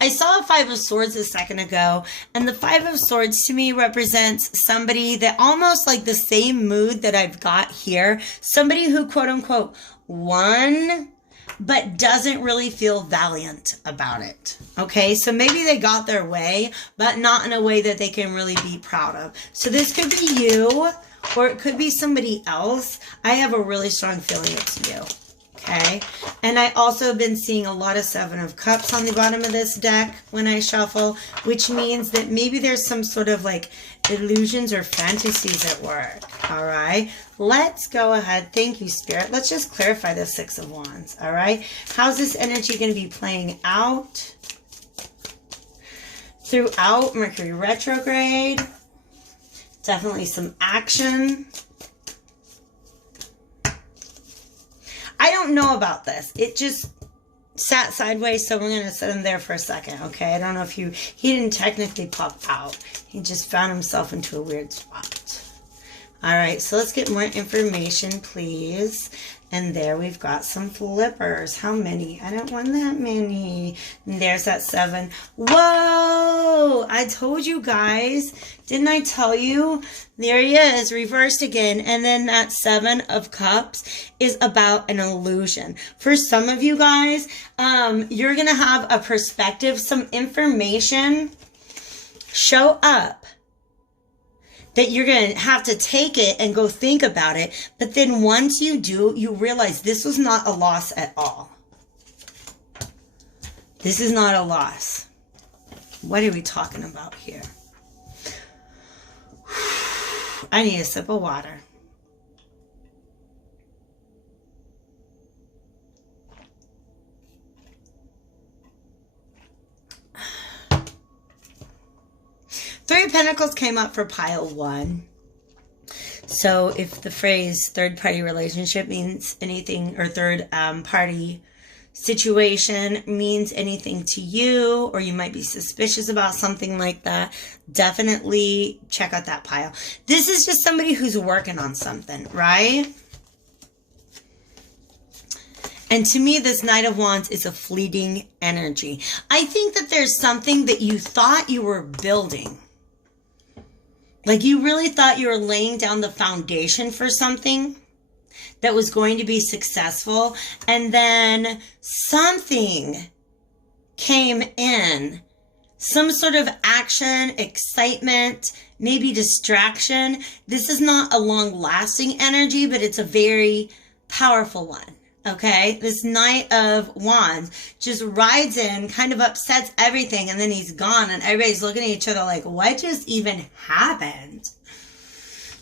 I saw a Five of Swords a second ago, and the Five of Swords to me represents somebody that almost like the same mood that I've got here. Somebody who quote unquote won, but doesn't really feel valiant about it. Okay, so maybe they got their way, but not in a way that they can really be proud of. So this could be you, or it could be somebody else. I have a really strong feeling it's you. Okay, and I also have been seeing a lot of Seven of Cups on the bottom of this deck when I shuffle, which means that maybe there's some sort of like illusions or fantasies at work. All right, let's go ahead. Thank you, Spirit. Let's just clarify the Six of Wands. All right, how's this energy going to be playing out throughout Mercury retrograde? Definitely some action. I don't know about this. It just sat sideways, so we're going to set him there for a second, okay? I don't know if he didn't technically pop out. He just found himself into a weird spot. All right, so let's get more information, please. And there we've got some flippers. How many? I don't want that many. And there's that 7. Whoa! I told you guys. Didn't I tell you? There he is, reversed again. And then that 7 of Cups is about an illusion. For some of you guys, you're going to have a perspective, some information show up that you're going to have to take it and go think about it. But then once you do, you realize this was not a loss at all. This is not a loss. What are we talking about here? I need a sip of water. Three of Pentacles came up for pile 1. So if the phrase third party relationship means anything, or third party situation means anything to you, or you might be suspicious about something like that, definitely check out that pile. This is just somebody who's working on something, right? And to me, this Knight of Wands is a fleeting energy. I think that there's something that you thought you were building. Like you really thought you were laying down the foundation for something that was going to be successful. And then something came in. Some sort of action, excitement, maybe distraction. This is not a long-lasting energy, but it's a very powerful one. Okay, this Knight of Wands just rides in, kind of upsets everything, and then he's gone, and everybody's looking at each other like, what just even happened?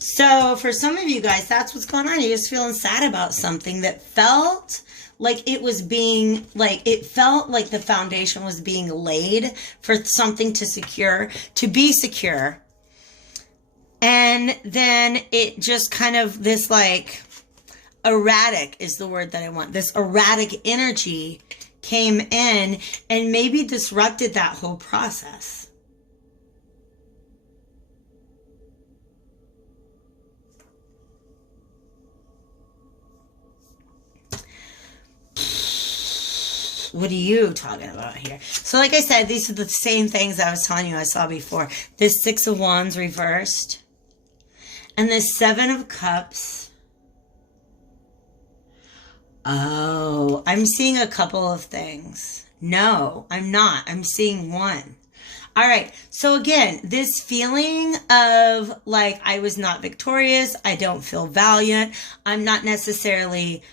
So for some of you guys, that's what's going on. You're just feeling sad about something that felt like it was being, like, it felt like the foundation was being laid for something to be secure. And then it just kind of, this like, erratic is the word that I want. This erratic energy came in and maybe disrupted that whole process. What are you talking about here? So like I said, these are the same things I was telling you I saw before. This Six of Wands reversed. And this Seven of Cups. Oh, I'm seeing a couple of things. No, I'm not. I'm seeing one. All right. So again, this feeling of like I was not victorious. I don't feel valiant. I'm not necessarily,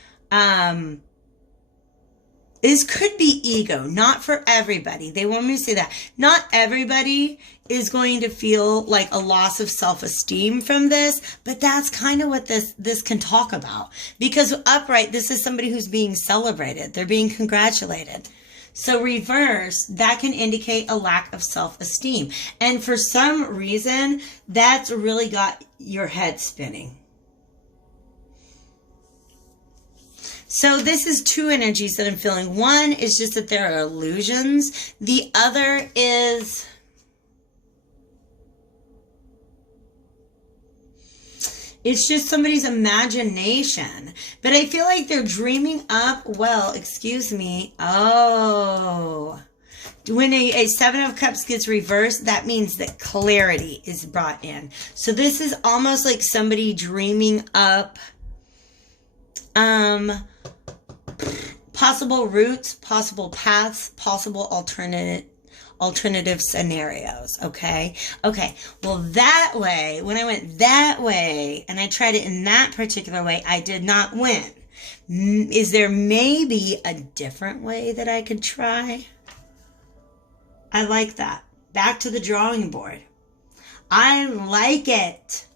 this could be ego, not for everybody. They want me to say that. Not everybody is going to feel like a loss of self-esteem from this, but that's kind of what this can talk about. Because upright, this is somebody who's being celebrated. They're being congratulated. So reverse, that can indicate a lack of self-esteem. And for some reason, that's really got your head spinning. So this is two energies that I'm feeling. One is just that there are illusions. The other is it's just somebody's imagination. But I feel like they're dreaming up, well, excuse me. Oh, when a Seven of Cups gets reversed, that means that clarity is brought in. So this is almost like somebody dreaming up possible routes, possible paths, possible alternative scenarios. Okay. Well, that way, when I went that way and I tried it in that particular way, I did not win. Is there maybe a different way that I could try? I like that. Back to the drawing board. I like it.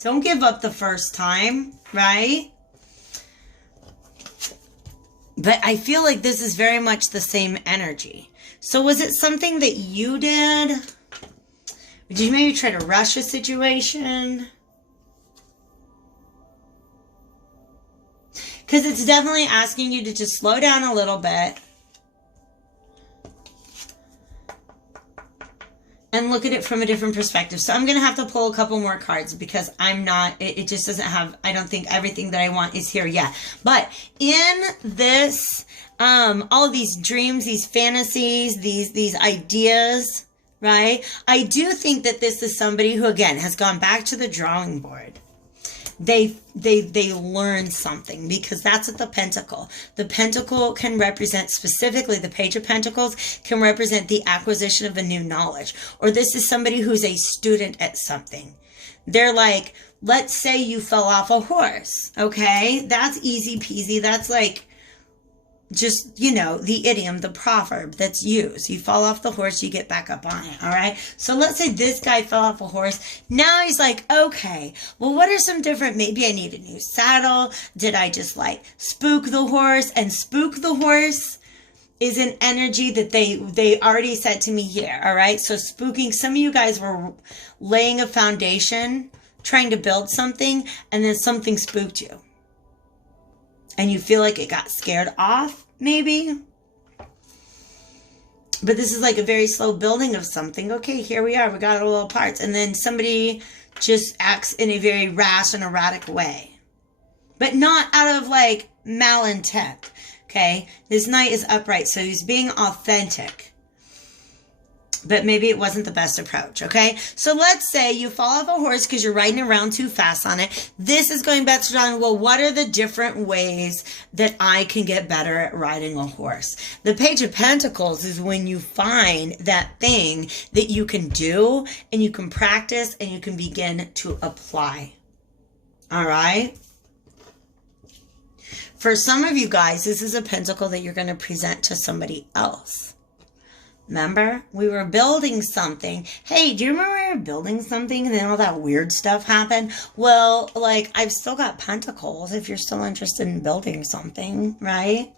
Don't give up the first time, right? But I feel like this is very much the same energy. So was it something that you did? Did you maybe try to rush a situation? Because it's definitely asking you to just slow down a little bit. And look at it from a different perspective. So I'm going to have to pull a couple more cards because I'm not, it just doesn't have, I don't think everything that I want is here yet. But in this, all of these dreams, these fantasies, these ideas, right? I do think that this is somebody who, again, has gone back to the drawing board. They learn something because that's at the Pentacle. The Pentacle can represent, specifically the Page of Pentacles can represent the acquisition of a new knowledge. Or this is somebody who's a student at something. They're like, let's say you fell off a horse. Okay, that's easy peasy. That's like just, you know, the idiom, the proverb that's used. You fall off the horse, you get back up on it, all right? So let's say this guy fell off a horse. Now he's like, okay, well, what are some different, maybe I need a new saddle. Did I just like spook the horse? And spook the horse is an energy that they already said to me here, all right? So spooking, some of you guys were laying a foundation, trying to build something, and then something spooked you. And you feel like it got scared off, maybe. But this is like a very slow building of something. Okay, here we are. We got all little parts. And then somebody just acts in a very rash and erratic way. But not out of like malintent. Okay, this Knight is upright, so he's being authentic. But maybe it wasn't the best approach, okay? So let's say you fall off a horse because you're riding around too fast on it. This is going back to John. Well, what are the different ways that I can get better at riding a horse? The Page of Pentacles is when you find that thing that you can do and you can practice and you can begin to apply. All right? For some of you guys, this is a pentacle that you're going to present to somebody else. Remember, we were building something. Hey, do you remember we were building something and then all that weird stuff happened? Well, like, I've still got pentacles if you're still interested in building something, right?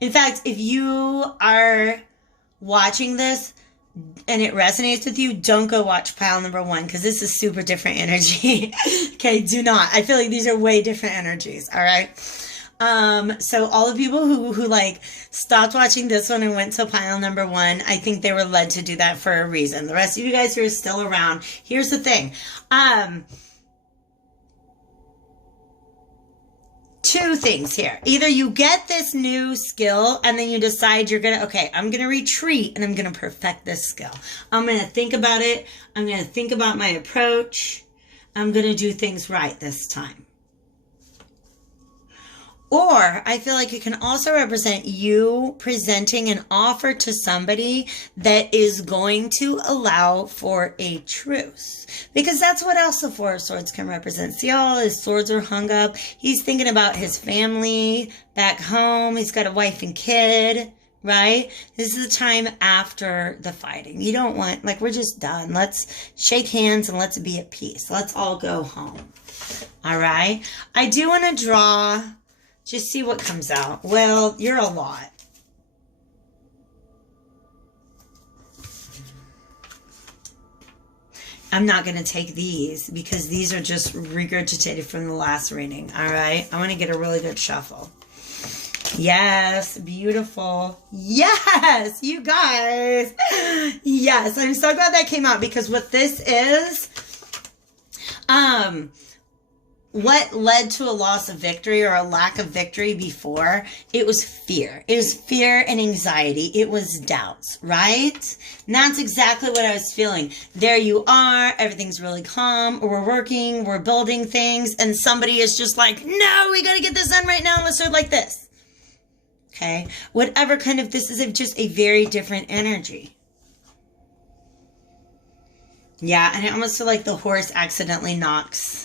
In fact, if you are watching this and it resonates with you, don't go watch pile number 1 because this is super different energy. Okay, do not. I feel like these are way different energies, all right? So all the people who like stopped watching this one and went to pile number 1, I think they were led to do that for a reason. The rest of you guys who are still around, here's the thing. Two things here. Either you get this new skill and then you decide you're gonna, okay, I'm gonna retreat and I'm gonna perfect this skill. I'm gonna think about it. I'm gonna think about my approach. I'm gonna do things right this time. Or I feel like it can also represent you presenting an offer to somebody that is going to allow for a truce. Because that's what else the Four of Swords can represent. See all his swords are hung up. He's thinking about his family back home. He's got a wife and kid, right? This is the time after the fighting. You don't want, like, we're just done. Let's shake hands and let's be at peace. Let's all go home. All right? I do want to draw... Just see what comes out. Well, you're a lot. I'm not going to take these because these are just regurgitated from the last reading. All right. I want to get a really good shuffle. Yes. Beautiful. Yes. You guys. Yes. I'm so glad that came out because what this is, what led to a loss of victory or a lack of victory before, it was fear. It was fear and anxiety. It was doubts, right? And that's exactly what I was feeling. There you are. Everything's really calm. We're working. We're building things. And somebody is just like, no, we got to get this done right now. Let's do it like this. Okay? Whatever kind of, this is just a very different energy. Yeah, and I almost feel like the horse accidentally knocks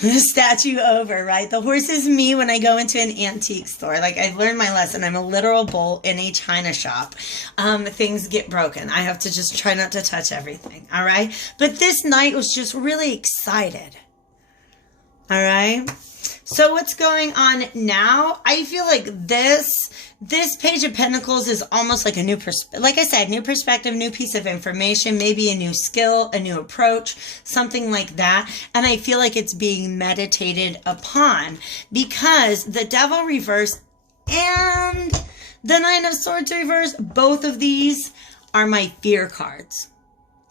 the statue over, right? The horse is me when I go into an antique store. Like, I've learned my lesson. I'm a literal bull in a china shop. Things get broken. I have to just try not to touch everything, all right? But this Knight was just really excited, all right? So what's going on now? I feel like this Page of Pentacles is almost like a new like I said, new perspective, new piece of information, maybe a new skill, a new approach, something like that. And I feel like it's being meditated upon because the Devil reverse and the Nine of Swords reverse, both of these are my fear cards.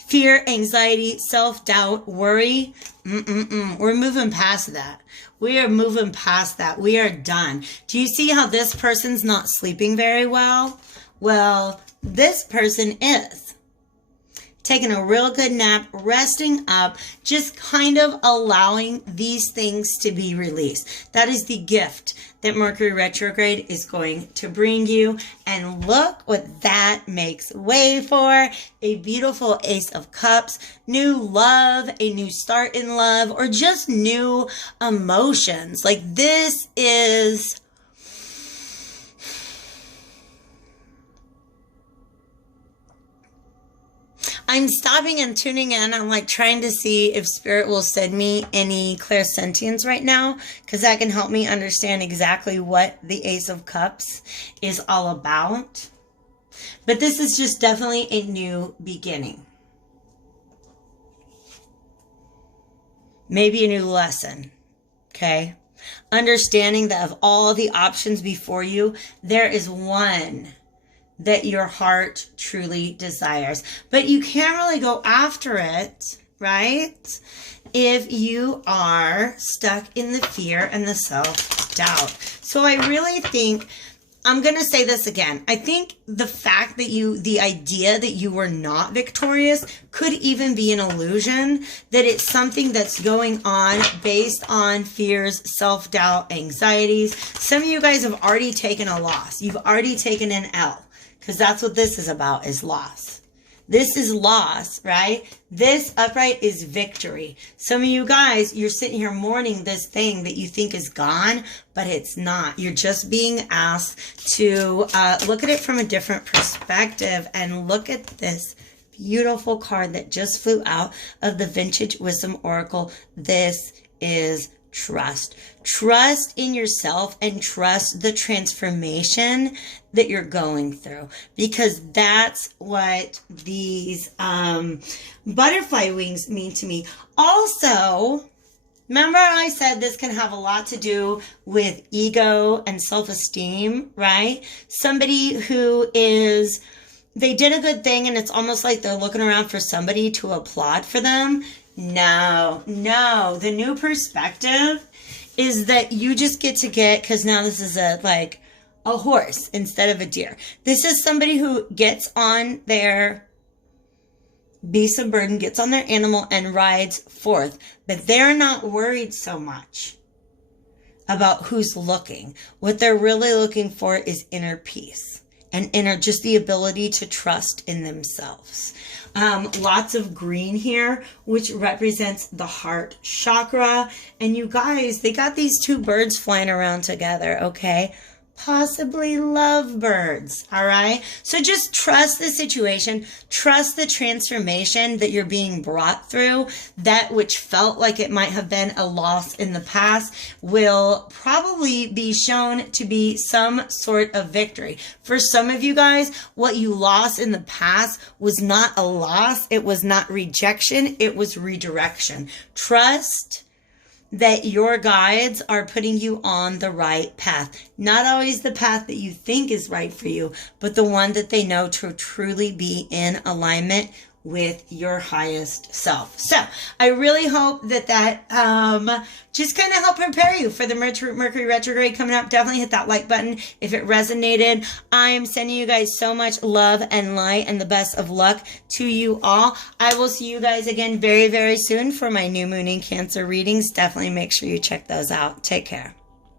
Fear, anxiety, self-doubt, worry. We're moving past that. We are moving past that. We are done. Do you see how this person's not sleeping very well? Well, this person is. Taking a real good nap, resting up, just kind of allowing these things to be released. That is the gift that Mercury retrograde is going to bring you. And look what that makes way for. A beautiful Ace of Cups, new love, a new start in love, or just new emotions. Like, this is... I'm stopping and tuning in. I'm like trying to see if Spirit will send me any clairsentience right now, because that can help me understand exactly what the Ace of Cups is all about. But this is just definitely a new beginning. Maybe a new lesson, okay? Understanding that of all the options before you, there is one that your heart truly desires. But you can't really go after it, right? If you are stuck in the fear and the self-doubt. So I really think I'm going to say this again. I think the fact that the idea that you were not victorious could even be an illusion, that it's something that's going on based on fears, self-doubt, anxieties. Some of you guys have already taken a loss. You've already taken an L, because that's what this is about, is loss. This is loss, right? This upright is victory. Some of you guys, you're sitting here mourning this thing that you think is gone, but it's not. You're just being asked to look at it from a different perspective and look at this beautiful card that just flew out of the Vintage Wisdom Oracle. This is trust. Trust in yourself and trust the transformation that you're going through, because that's what these butterfly wings mean to me. Also, remember I said this can have a lot to do with ego and self-esteem, right? Somebody who is, they did a good thing and it's almost like they're looking around for somebody to applaud for them. No, the new perspective is that you just get, because now this is like a horse instead of a deer. This is somebody who gets on their beast of burden, gets on their animal and rides forth, but they're not worried so much about who's looking. What they're really looking for is inner peace and just the ability to trust in themselves. Lots of green here, which represents the heart chakra. And you guys, they got these two birds flying around together, okay? Possibly lovebirds, all right? So just trust the situation, trust the transformation that you're being brought through. That which felt like it might have been a loss in the past will probably be shown to be some sort of victory. For some of you guys, what you lost in the past was not a loss. It was not rejection. It was redirection. Trust that your guides are putting you on the right path. Not always the path that you think is right for you, but the one that they know to truly be in alignment with your highest self. So I really hope that just kind of help prepare you for the Mercury retrograde coming up. Definitely hit that like button if it resonated. I am sending you guys so much love and light and the best of luck to you all. I will see you guys again very, very soon for my new moon in Cancer readings. Definitely make sure you check those out. Take care.